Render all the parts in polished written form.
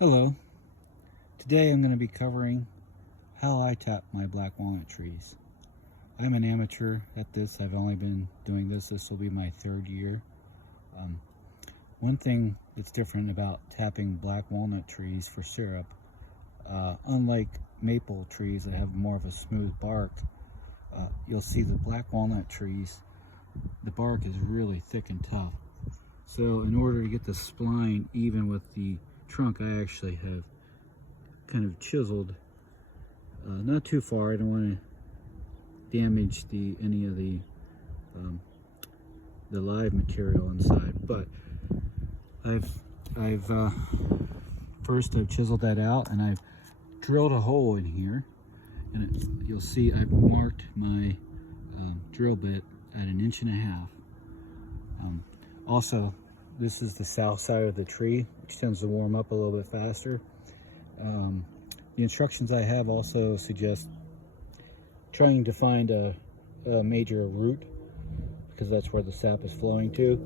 Hello, today I'm going to be covering how I tap my black walnut trees. I'm an amateur at this. I've only been doing this will be my third year. One thing that's different about tapping black walnut trees for syrup, unlike maple trees that have more of a smooth bark, you'll see the black walnut trees, the bark is really thick and tough. So in order to get the spline even with the trunk, I actually have kind of chiseled, not too far. I don't want to damage any of the live material inside, but first I've chiseled that out and I've drilled a hole in here, and you'll see I've marked my drill bit at 1.5 inches. Also, this is the south side of the tree, which tends to warm up a little bit faster. The instructions I have also suggest trying to find a major root, because that's where the sap is flowing to.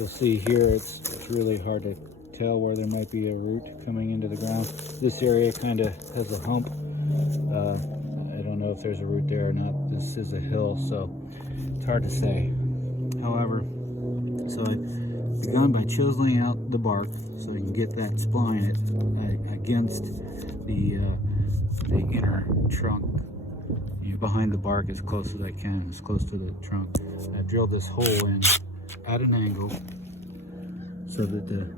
You'll see here it's really hard to tell where there might be a root coming into the ground. This area kind of has a hump. I don't know if there's a root there or not. This is a hill, so it's hard to say. However, so I've begun by chiseling out the bark so you can get that spline against the inner trunk. Behind the bark as close as I can, as close to the trunk. I've drilled this hole in at an angle so that the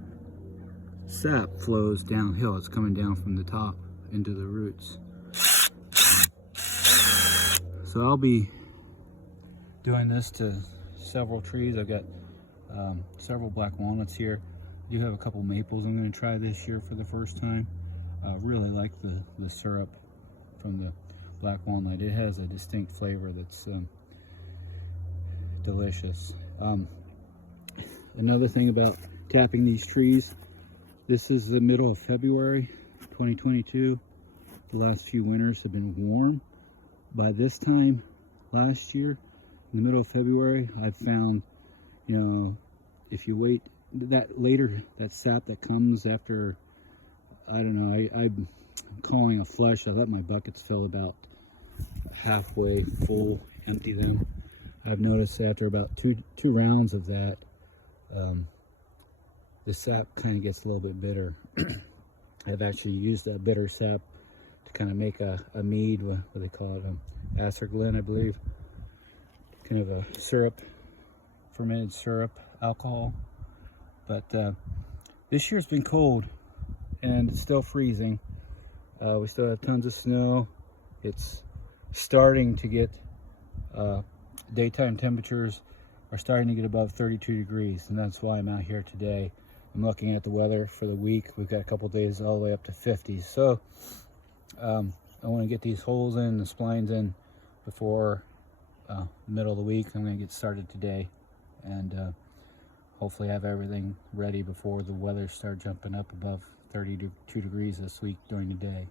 sap flows downhill. It's coming down from the top into the roots. So I'll be doing this to several trees. I've got several black walnuts here. I do have a couple maples I'm going to try this year for the first time. I really like the syrup from the black walnut. It has a distinct flavor that's delicious. Another thing about tapping these trees, this is the middle of February 2022. The last few winters have been warm. By this time last year, in the middle of February, I've found, if you wait that sap that comes after, I don't know, I'm calling a flush. I let my buckets fill about halfway full, empty them. I've noticed after about two rounds of that, the sap kind of gets a little bit bitter. I've actually used that bitter sap to kind of make a mead, what they call it, acerglyn, I believe. Kind of a syrup, fermented syrup, alcohol. But this year's been cold and it's still freezing. We still have tons of snow. It's starting to get, daytime temperatures are starting to get above 32 degrees, and that's why I'm out here today. I'm looking at the weather for the week. We've got a couple days all the way up to 50. So I want to get these holes in, the splines in before middle of the week. I'm going to get started today and hopefully have everything ready before the weather starts jumping up above 32 degrees this week during the day.